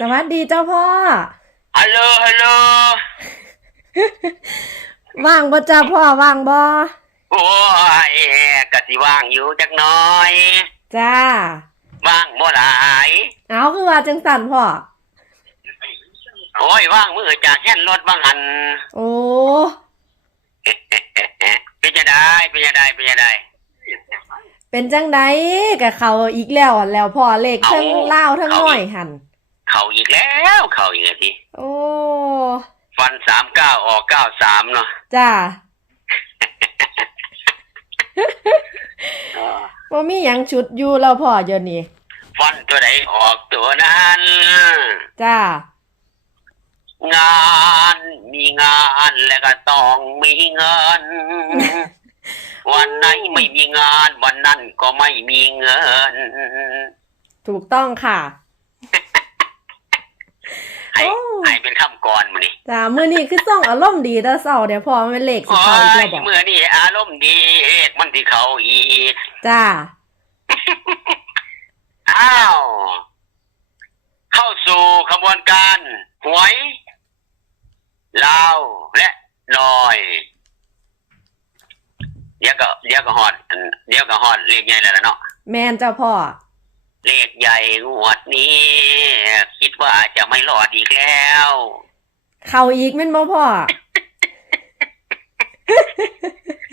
สวัสดีเจ้าพ่อ ฮัลโหล ฮัลโหล ว่างบ่จ้าพ่อว่างบ่โอ้ยกะสิว่างอยู่จักหน้อย จ้า ว่างบ่หลาย เอาคือว่าจังสั่นพ่อ โอ้ยว่างมือจากแค่นรถว่างหัน โอ้ เป็นจะได้เป็นจะได้เป็นจะได้ เป็นจังไดกับเขาอีกแล้วอะแล้วพ่อเลขทั้งเอาเล่าวทั้งเอาน้อยหันเข้าอีกแล้ว เข้าอีกแล้วทีโอ้ฟันสามเก้าออกเก้าสามเนาะจ้าบ่มีหยังชุดอยู่แล้วพ่อเดี๋ยวนี้ฟันตัวไหนออกตัวนั้น จ้า งานมีงานแล้วก็ต้องมีเงิน วันไหนไม่มีงานวันนั้นก็ไม่มีเงิน ถูกต้องค่ะ ให้ โอ้ ให้เป็นคำกรมานี่ จ้ามื้อนี้คือส่งอารมณ์ดีแต่เช้าเดี๋ยวพ่อมันเลขสิโอ้เข้าอีกยแล้วบ่เมื่อนี่อารมณ์ดีมันที่เขาอีก จ้า อ้าว เข้าสู่ขบวนการหวยลาวและลอยเดี๋ยวก็เดี๋ยวก็ฮอดอันเดี๋ยวก็ฮอดเลขใหญ่แล้วล่ะเนาะแม่นเจ้าพ่อ เลขใหญ่งวดนี้ คิดว่าจะไม่รอดอีกแล้ว เข้าอีกแม่นบ่พ่อ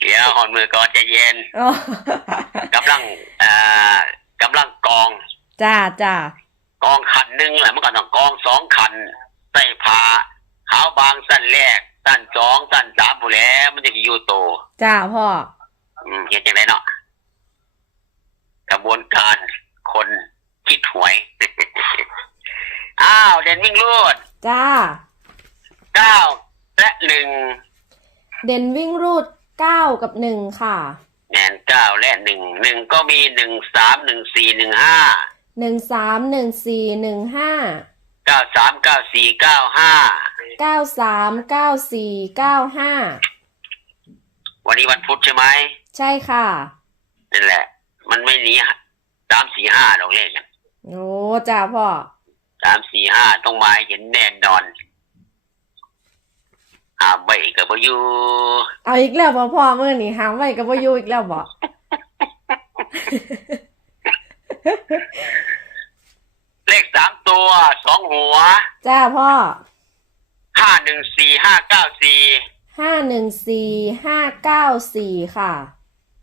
เดี๋ยวหอนมือก่อนใจะเย็นอ๋อกำลังเอ่อกำลังกอง จ้าจ้ากองขันหนึ่งแหละมันก็ต้องกองสองขันใส่ผ้าขาวบางสั้นแรกสั้นสองสั้นสามผู้แหล้วมันจะอยู่โตจ้าพ่อ อืมเห็นยังไงเนาะกระบวนการคนคิดหวย อ้าวเด่นวิ่งรูดจ้า เก้าและหนึ่งเด่นวิ่งรูดเก้ากับหนึ่งค่ะ แนนเก้าและหนึ่งหนึ่งก็มีหนึ่งสามหนึ่งสี่หนึ่งห้าหนึ่งสามหนึ่งสี่หนึ่งห้าเก้าสามเก้าสี่เก้าห้าเก้าสามเก้าสี่เก้าห้าวันนี้วันพุธใช่ไหมใช่ค่ะ นั่นแหละ มันไม่หนีสามสี่ห้าหรอกเลขอะโอ้จ้าพ่อสามสี่ห้าต้องมาให้เห็นแน่นอน อาใบกับบอยู่เอาอีกแล้วบ่พ่อเมื่อนี่หามไว้กับว่าอยู่อีกแล้วบ่เลขสามตัวสองหัวจ้าพ่อห้าหนึ่งสี่ห้าเก้าสี่ห้าหนึ่งสี่ห้าเก้าสี่ค่ะ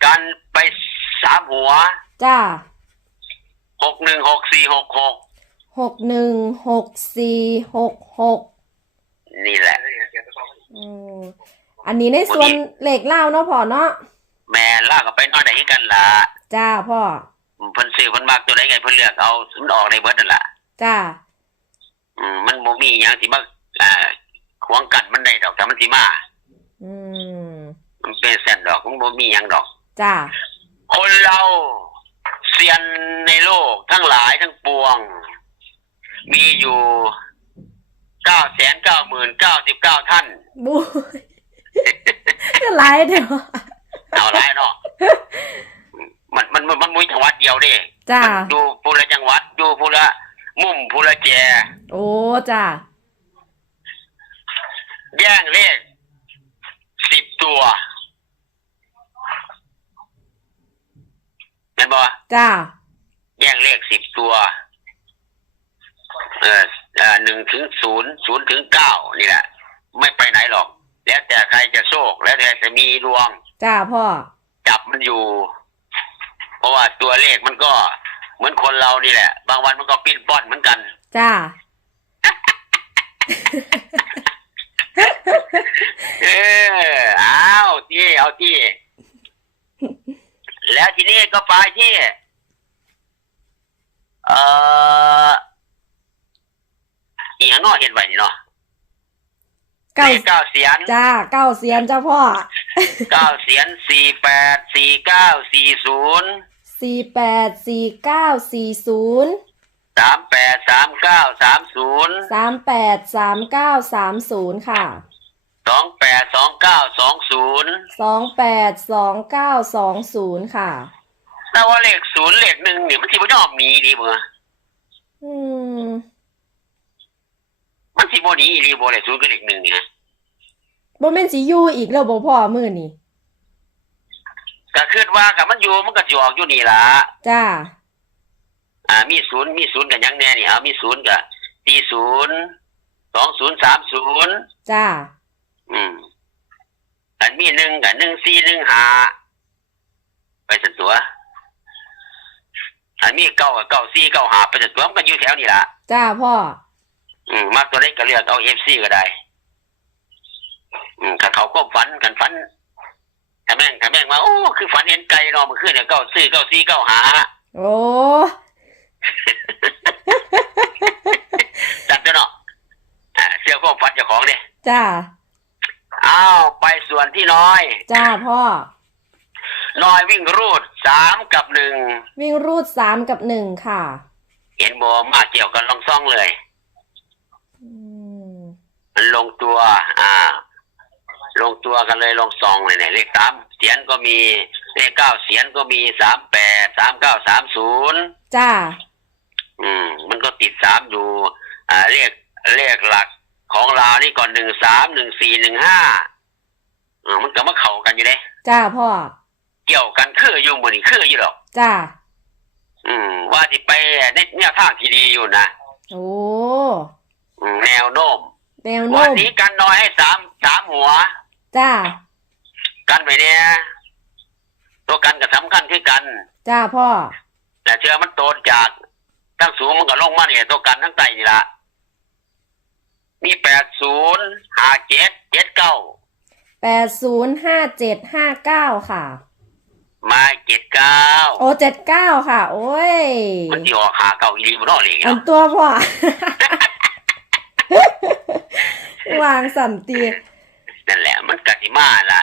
กันไปสามหัวจ้าหกหนึ่งหกสี่หกหกหกหนึ่งหกสี่หกหกนี่แหละ อืมอันนี้ในส่วนเหล็กเล่าเนาะพ่อเนาะแม่ล่าก็ไปนอนไหนกันล่ะจ้าพ่อเพิ่นซื้อเพิ่นมากตัวไหนไงเพิ่นเลือกเอามันออกในเบิดนั่นล่ะจ้าอืมมันบ่มีหยังสิมาอ่าขวางกันมันได้ดอกแต่มันสิมา อืมมันเป็นแสนดอกมันบ่มีหยังดอก จ้าคนเราเซียนในโลกทั้งหลายทั้งปวง มีอยู่ เก้าแสนเก้าหมื่นเก้าสิบเก้าท่านบุยก็ไลายเดี๋ยว เอาไรเนาะมันมันมันมันมุ้ยจังหวัดเดียวเด้จ้ามั นอยู่พูละจังหวัดอยู่พูละมุมพูละแจโอ้จ้าแย่งเลขสิบตัวแม่นบ่จ้าแย่งเลขสิบตัว เออเอ่อ หนึ่งถึงศูนย์ศูนย์ถึงเก้านี่แหละไม่ไปไหนหรอก แล้วแต่ใครจะโชคแล้วแต่จะมีดวง จ้าพ่อ จับมันอยู่ เพราะว่าตัวเลขมันก็เหมือนคนเรานี่แหละ บางวันมันก็ปิ้นป้อนเหมือนกัน จ้า เออเอาที่เอาที่ แล้วทีนี้ก็ไปที่ เอ่อ อีหยังเนอเห็นไว้นี่เนาะเก้าเลขเก้าเสียนจ้าเก้าเสียนจ้าพ่อเก้าเสียนสี่แปดสี่เก้าสี่ศูนย์สี่แปดสี่เก้าสี่ศูนย์สามแปดสามเก้าสามศูนย์สามแปดสามเก้าสามศูนย์ค่ะสองแปดสองเก้าสองศูนย์สองแปดสองเก้าสองศูนย์ค่ะ แต่ว่าเลขศูนย์เลขหนึ่งเนี่ยมันที่มันยอมมีดีเมื่ออืม สิบ่หนีอีหลีบ่เลยศูนย์กับเลขหนึ่งนี่ฮะบ่แม่นสิอยู่อีกแล้วบ่พ่อมื้อนี้ก็คิดว่ากับมันอยู่มันก็สิออกอยู่นี่ล่ะจ้า อ่า มีศูนย์มีศูนย์กันยังแน่นี่เอามีศูนย์กับตีศูนย์สองศูนย์สามศูนย์จ้า อืมอันมีหนึ่งกับหนึ่งสี่หนึ่งห้าไปสันตัวอันมีเก้ากับเก้าสี่เก้าห้าไปสันตัวมันก็อยู่แถวนี่ล่ะจ้าพ่อ อืมมากตัวเล็กก็เลือกเอาเอฟซีก็ได้ อืมกันเขาก็ฝันกันฝันถ้าแม่งถ้าแม่งมาโอ้คือฝันเห็นไก่เนอนมันขึ้นเนี่ยเก้าสี่เก้าสี่เก้าหาโอ้จัดเจ้าเนาะอ่าเสียก็ฝันเจ้าของเนี่ยจ้าอ้าวไปส่วนที่น้อย จ้าพ่อ น้อยวิ่งรูดสามกับหนึ่ง วิ่งรูดสามกับหนึ่งค่ะ เห็นบอมาเกี่ยวกันลองซ่องเลยอืมมัน ลงตัว อ่า ลงตัวกันเลยลงซองเลยเนี่ยเลขสามเสียนก็มีเลขเก้าเสียนก็มีสามแปดสามเก้าสามศูนย์จ้า อืม มันก็ติดสามอยู่ อ่าเลขเลขหลักของเรานี่ก่อนหนึ่งสามหนึ่งสี่หนึ่งห้าอ่ามันก็มาเข้ากันอยู่เด้จ้าพ่อ เกี่ยวกันคืออยู่บนนี่คืออยู่หรอก จ้า อืม ว่าที่ไปในแนวทางที่ดีอยู่นะ โอ้อืมแนวโน้ม แนววัโน้นมนี้กันน้อยให้สามสามหัว จ้ากันไปเนี่ยตัวกันก็สำคัญคือกัน จ้าพ่อ แต่เชื่อมันโตนจากทั้งสูงมันก็ลงมาเนี่ยตัวกันทั้งไตนี่ละมีแปดศูนย์ห้าเจ็ดเจ็ดเก้าแปดศูนย์ห้าเจ็ดห้าเก้าค่ะ มาเจ็ดเก้าโอ้เจ็ดเก้าค่ะ โอ้ย มันที่ออกหาเก้าอีรีมันนอกเลยอัเนาะนตัวพ่อ วางสันตินั่นแหละ มันกติมาล่ะ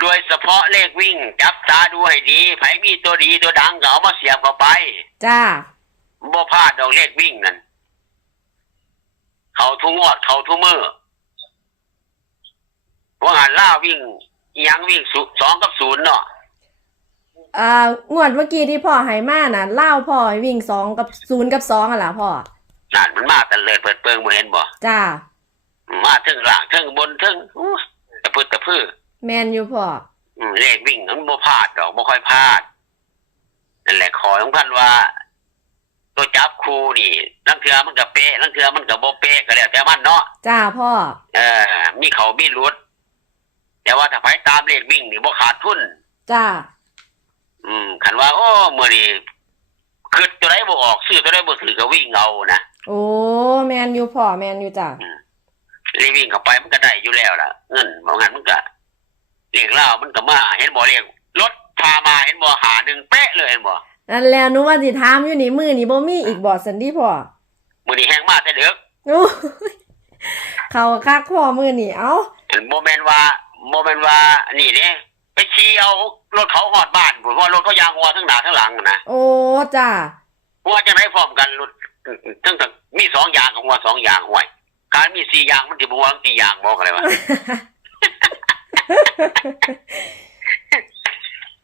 โดยเฉพาะเลขวิ่ง จับตาดูให้ดีไผมีตัวดีตัวดังก็เอามาเสียบเข้าไปจ้าบ่พลาดดอกเลขวิ่งนั่นเขาทุกงวดเขาทุกมือว่าหันล่าวิ่งอิหยังวิ่งศูสองกับศูนย์เนาะอ่างวดเมื่อกี้ที่พ่อให้มาน่ะเล่าพ่อให้วิ่งสองกับศูนย์กับสองอะล่ะพ่อนั่นมันมาแต่เลิดเปิดเปิงบ่เห็นบ่จ้า มาถึงหลังถึงบนถึงอู้ตะพื้ตะพื้แมนอยู่พ่ออืมเลขวิ่งมันบ่พลาดดอกบ่ค่อยพลาดนั่นแหละขอของท่านว่า ตัวจับคู่นี่ลังเทือมันก็เป๊ะลังเทือมันก็บ่เป๊ะก็แล้วแต่มันเนาะจ้าพ่อ เออมีเขามีรุดแต่ว่าถ้าไปตามเลขวิ่งนี่บ่ขาดทุนจ้า อืมคันว่า โอ้มื้อนี้คือตัวใดบ่ออกซื้อตัวใดบ่ซื้อก็วิ่งเอานะโอ้แมนอยู่พ่อแมนอยู่จ้า เลขวิ่งเข้าไปมันก็ได้อยู่แล้วล่ะเงินบ่งั้นมันก็เลขเล่าวมันก็มาเห็นบ่เลขรถพามาเห็นบ่หาหนึ่งเป๊ะเลยเห็นบ่นั่นแล้วหนูว่าสิถามอยู่นี่มือนี่บ่มีอีกบ่สันติพ่อมื้อนี้แฮงมาแต่เด็กโอ้ยเขาคักพ่อมือนี่เอ้าโมเมนต์ว่าโมเมนต์ว่านี่เด้ไปชี้เอารถเขาหอดบ้านผมว่ารถเขายางหัวทั้งหน้าทั้งหลังนะโอ้จ้าหัวจะไหนพร้อมกันรถทั้งทั้งมีสองยางของหัวสองยางห่วย การมีสี่ยางมันจะบวงสี่ยางบอกอะไรวะ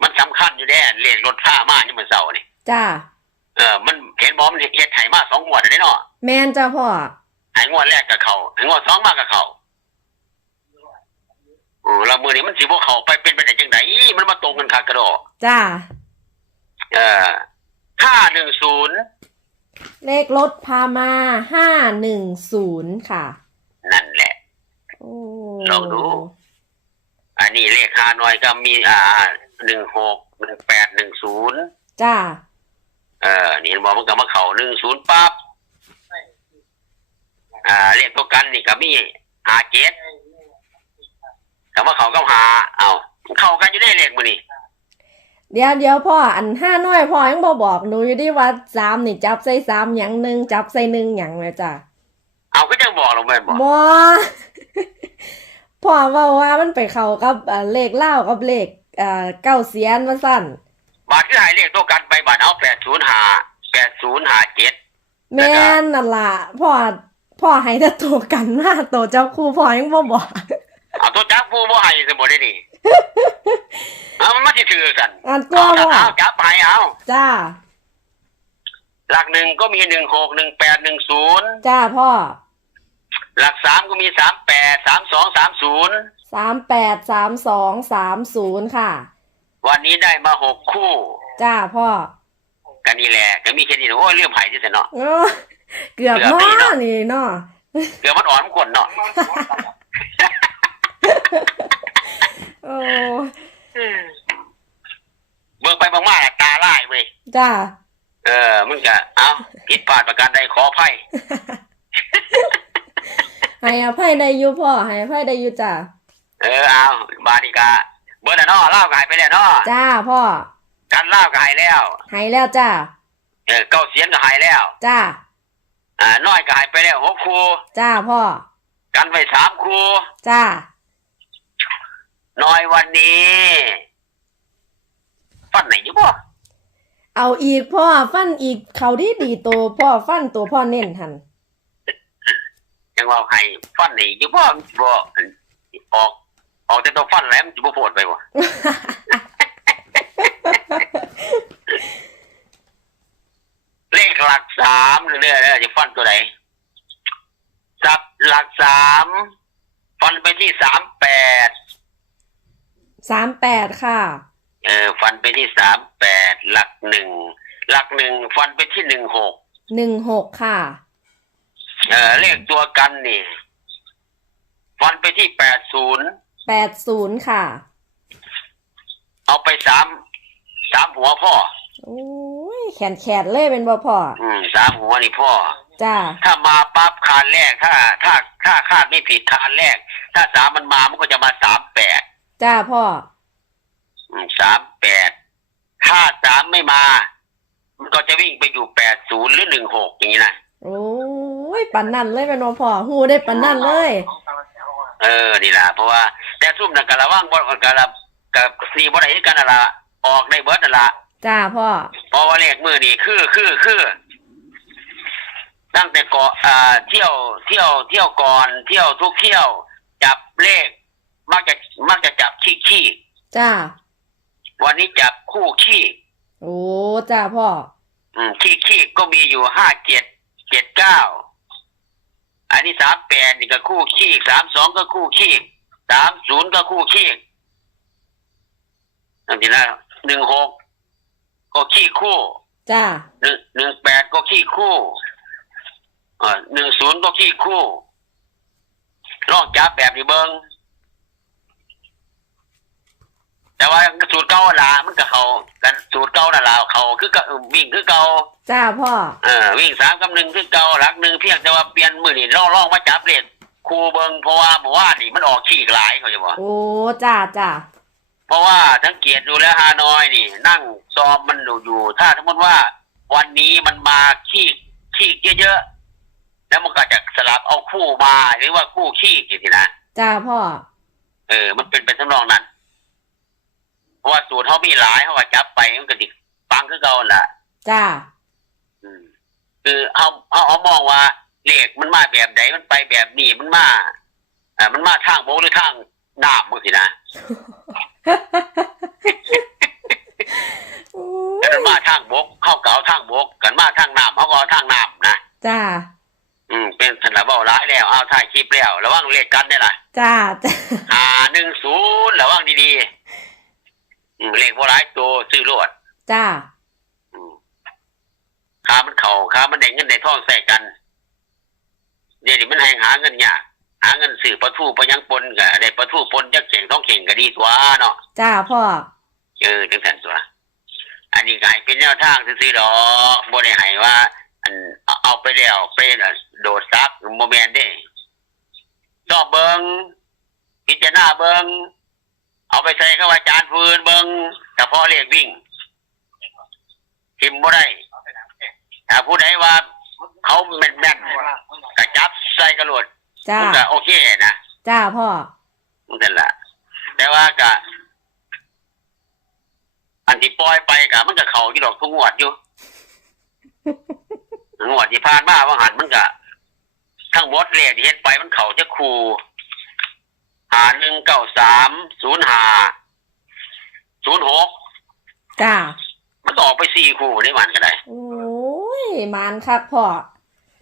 มันสำคัญอยู่แน่เลขรถผ้ามานี่มันเศร้านี่จ้า เออมันเห็นบอมนเฮ็ดไห้มาสองงวดได้เนาะแมนจ้าพ่อ ไห้งวดแรกกับเขาไห้งวดสองมากับเขาโอ้แล้วมือนี้มันสิบ่เขาไปเป็นไปได้จังไดมันมาตรงกันคักกระโดดจ้า เอ่อห้าหนึ่งศูนย์ เลขรถพามาห้าหนึ่งศูนย์ค่ะ นั่นแหละ โอ้ลองดู อันนี้เลขฮานอยก็มีอ่าหนึ่งหกหนึ่งแปดหนึ่งศูนย์จ้าเออนี่บอกมันก็มาเข่าหนึ่งศูนย์ปั๊บอ่าเลขตัวกันนี่ก็มีหาเจ็ดแต่ว่าเขาก็หาเอาเข้ากันอยู่ได้เลขมือนี่ เดี๋ยวเดี๋ยวพ่ออันห้าน้อยพ่อยังบอบอกหนูอยู่ที่ว่าสามนี่จับใส่สามหยังหนึ่งจับใส่หนึ่งหยังเลยจ้ะเอาก็ยังบอกลงไปบอกบอพ่อเว่าว่ามันไปเข้ากับอ่าเลขเล่ากับเลขอ่าเก้าเสียนมาสั่นบาทที่หายเลขตัวกันไปบาทเอาแปดศูนย์หาแปดศูนย์หาเจ็ดแม่นนั่นล่ะพ่อพ่อให้แต่ตัวกันมาตัวเจ้าคู่พ่อยังบอบอกเอาตัวจับผู้บ่ให้สมบูรณ์ได้นี่ เอามันมาที่ถือกันอันตัวเอาพ่อเอาจับให้เอาจ้า หลักหนึ่งก็มีหนึ่งหกหนึ่งแปดหนึ่งศูนย์จ้าพ่อ หลักสามก็มีสามแปดสามสองสามศูนย์สามแปดสามสองสามศูนย์ค่ะ วันนี้ได้มาหกคู่ จ้าพ่อกันนี่แหละก็มีแค่นี้โอ้ยเรื่องไผ่ที่สุดเนาะเออเกือบเกือบเนาดีเนาะะนี่เนาะเกือบมันอ่อนมันกดเนาะ โอ้เบิ่งไปเบิ่งมาตาล่ายเว้ยจ้าเออมึงจะเอาผิดพลาดประการใดขออภัยให้อภัยได้อยู่พ่อให้อภัยได้อยู่จ้าเออเอาบาดิกาเบิร์ดอะเนาะเล่าวก็หายไปแล้วเนาะจ้าพ่อกันเล่าวก็หายแล้ว ให้แล้วจ้าเออเก้าเสียนก็หายแล้ว จ้าอ่าน้อยก็หายไปแล้วหกคู่จ้าพ่อกันไปสามคู่จ้า น้อยวันนี้ฟันไหนอยู่บ่เอาอีกพ่อฟันอีกเขาดีดีๆตัวพ่อฟันตัวพ่อเน้นหันยังว่าให้ฟันไหนอยู่บ่มันสิบ่ออก ออกแต่ตัวฟันแล้วมันจะบ่โพดไปบ่ เลขหลักสามเรื่อยๆแล้วจะฟันตัวไหนสับหลักสามฟันไปที่สามแปด สามแปดค่ะ เออฟันไปที่สามแปดหลักหนึ่งหลักหนึ่งฟันไปที่หนึ่งหกหนึ่งหกค่ะ เออเลขตัวกันนี่ ฟันไปที่แปดศูนย์แปดศูนย์ค่ะ เอาไปสามสามหัวพ่อ โอ้ยแขนแขนเลยเป็นบ่พ่อ อืมสามหัวนี่พ่อ จ้า ถ้ามาปั๊บคานแรกถ้า ถ้าถ้าคาดไม่ผิดคานแรก ถ้าสามมันมามันก็จะมาสามแปด จ้าพ่อสามแปดถ้าสามไม่มา มันก็จะวิ่งไปอยู่แปดศูนย์หรือหนึ่งหกอย่างนี้นะโอ้ยปันนั่นเลยเป็นบ่พ่อหูได้ปันนั่นเลย เออนี่ล่ะเพราะว่าแต่ซุ่มนั่นกะละว่างบ่กะละกับสี่บ่ได้เฮ็ดกันนั่นล่ะออกได้เบิดนั่นล่ะจ้าพ่อเพราะว่าเลขมือนี่คือคือคือตั้งแต่ก่อนอ่าเที่ยวเที่ยวเที่ยวก่อนเที่ยวทุกเที่ยว จับเลข มักจะมักจะจับขี้ขี้จ้า วันนี้จับคู่ขี้โอ้จ้าพ่อ อืมขี้ขี้ก็มีอยู่ห้าเจ็ดเจ็ดเก้าอันนี้สามแปดนี่ก็คู่ขี้สามสองก็คู่ขี้สามศูนย์ก็คู่ขี้นั่นทีละหนึ่งหกก็ขี้คู่จ้าหนึ่งหนึ่งแปดก็ขี้คู่เออหนึ่งศูนย์ก็ขี้คู่ลองจับแบบนี้เบิงแต่ว่าสูตรเก่าละมันก็เขากันสูตรเก่านั่นละเขาคือก็วิ่งคือเก่าจ้าพ่อเออวิ่งสามกับหนึ่งคือเก่าหลักหนึ่งเพียงแต่ว่าเปลี่ยนมือนี่ล่องล่องมาจับเลนครูเบิงเพราะว่าเมื่อวานนี่มันออกขี้หลายเขาจะบอกโอ้จ้าจ้าเพราะว่าสังเกตดูแล้วฮานอยนี่ นั่งซ้อมมันอยู่อยู่ ถ้าสมมติว่าวันนี้มันมาขี้ขี้เยอะๆแล้วมันก็จะสลับเอาคู่มาหรือว่าคู่ขี้กี่ทีนะจ้าพ่อเออ มันเป็นเป็นทำนองนั้นเพ ราะว่าสูตรเขามีหลายเขาก็จับไปมันก็ดิฟังคือเก่าแหละจ้าอืมคือเอาเอาเอามองว่าเลขมันมาแบบไหนมันไปแบบนี้มันมาอ่ามันมาทางโบกหรือทางน้ำมึงสินะโอ้แต่มันมาทางบกเข้าเก่าทางบกกันมาทางน้ำเขาก็เอาทางน้ำนะจ้าอืมเป็นสันระเบาร้ายแล้วเอาถ่ายคลิปแล้วระวังเลขกันได้ล่ะจ้าจ้าอ่าหนึ่งศูนย์ระวังดีๆ อืมเลขโบร้ายตัวซื้อรวดจ้า อืมค้ามันเข่าค้ามันได้เงินได้ทองใส่กัน เดี๋ยวนี้มันให้หาเงินยากหาเงินสื่อประทูประยังปนกะได้ประทูปนจักเข่งต้องเข่งก็ดีกว่าเนาะจ้าพ่อ เออจังสันตัวอันนี้ก็ให้เป็นแนวทางซื้อๆดอกบ่ได้ให้ว่า อันเอาเอาไปแล้วไปโดดซักโมเมนต์เด้ชอบเบิงพิจารณาเบิง เอาไปใส่เข้าว่าจานฟืนเบิงแต่พอเรียกวิ่งทิมบ่ได้ถ้าผู้ใดว่า เขาแม่นแม่นๆก็จับใส่กระโดดจ้า มันก็โอเคนะจ้าพ่อนั่นแหละแต่ว่าก็อันที่ปล่อยไปก็มันก็เขาที่ดอกทุกงวดอยู่ งวดที่ผ่านมาว่าหันมันก็ทั้งหมดเลขที่เฮ็ดไปมันเขาจะคู หาหนึ่งเก้าสามศูนย์หาศูนย์หกจ้ามันก็ออกไปสี่คู่ได้มันก็ได้โอ้ยมานคักพ่ออ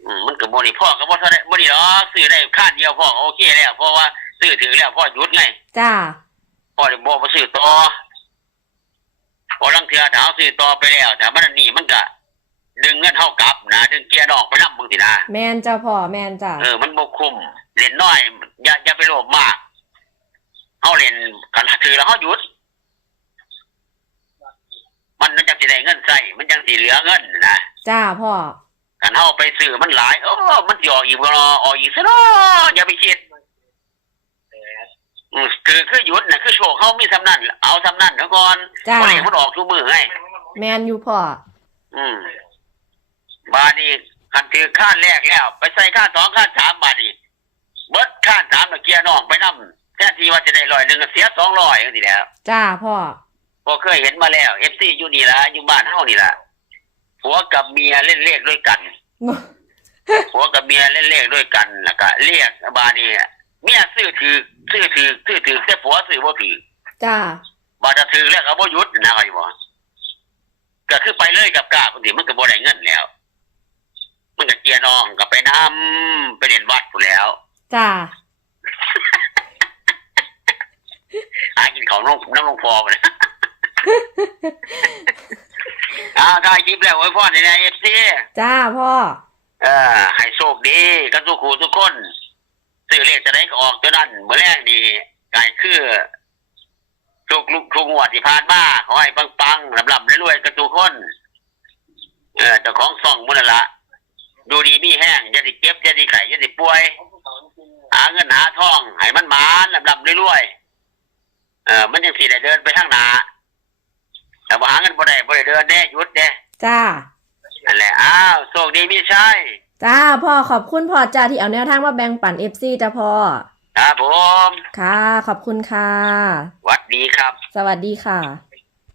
อืมมันก็บ่ได้พ่อก็บ่เท่าได้บ่ได้หรอกซื้อได้ค่าเดียวพ่อก็โอเคแล้วเพราะว่าซื้อถึงแล้วพ่อหยุดไงจ้าพ่อได้บ่มาซื้อต่อพอลังเทื่อถ้าเอาซื้อต่อไปแล้วแต่มันอันนี้มันก็ดึงเงินเฮากลับนะดึงเกียร์ดอกไปนำมึงสินะแมนจ้าพ่อแมนจ้าเออมันบ่คุ้มเล่นน้อยอย่าอย่าไปโลภมาก เฮาเล่นกันถือแล้วเฮาหยุด มันมันจังสิได้เงินใช้มันจังสิเหลือเงินนะจ้าพ่อกันเฮาไปซื้อมันหลายโอ้มันสิออกอีกบ่เนาะออกอีกซะเนาะอย่าไปคิดอืมคือคือหยุดน่ะคือโชคเฮามีสำนั้นเอาสำนั้นเดี๋ยวก่อนจ้าบ่ได้มันออกทุกมื้อไงแมนอยู่พ่ออืมบาดนี้คันถือข้านแรกแล้ว ไปใส่ข้านสองข้านสามบาดนี้เบิดข้านสามน่ะเกียร์น้องไปนำ แทนที่ว่าจะได้ร้อยหนึงก็เสีย200จังซี่แหล้วจ้าพ่อพอเคยเห็นมาแล้ว FC อยู่นี่ล่ะอยู่บ้านเฮานี่ล่ะผัวกับเมียเล่นเลขด้วยกันผัวกับเมียเล่นเลขด้วยกันแล้วก็เรียกบานี่เมียซื้อถือซื้อถือซื้อถือแต่ผัวซื้อบ่ถือจ้าบาจะถือแล้วก็บ่หยุดนะไอ้บ่ก็คือไปเลยกับกาบางทีมันก็บ่ได้เงินแล้ว มันก็เกียร์น้องก็ไปนํไปเล่นวัดพู่นแล้ว จ้า หากินของน้องน้ำลงพอมาเลยอ่าถ่ายคลิปแล้วไว้พ่อในในเอฟซีจ้าพ่อ เออให้โชคดีกันทุกคู่ทุกคนซื้อเลขจะได้ก็ออกตัวนั้นเมื่อแรกนี่กายคือทุกลุกทุกงวดที่ผ่านมาขอให้ปังๆลำๆรวยๆกันทุกคน เออเจ้าของซ่องมุนนละดูดีมีแห้งจะติเจ็บจะติไข่จะติป่วย หาเงินหาทองให้มันหมานลำๆรวยๆ เออมันยังสีได้เดินไปข้างหน้าแต่ว่าหาเงินบ่ได้บ่ได้เดินแน่หยุดแน่จ้านั่นแหละอ้าวโชคดีมีชัยจ้าพ่อขอบคุณพ่อจ้าที่เอาแนวทางมาแบ่งปันเอฟซีจ้าพ่อครับผม ค่ะ ขอบคุณค่ะ หวัดดีครับ สวัสดีค่ะ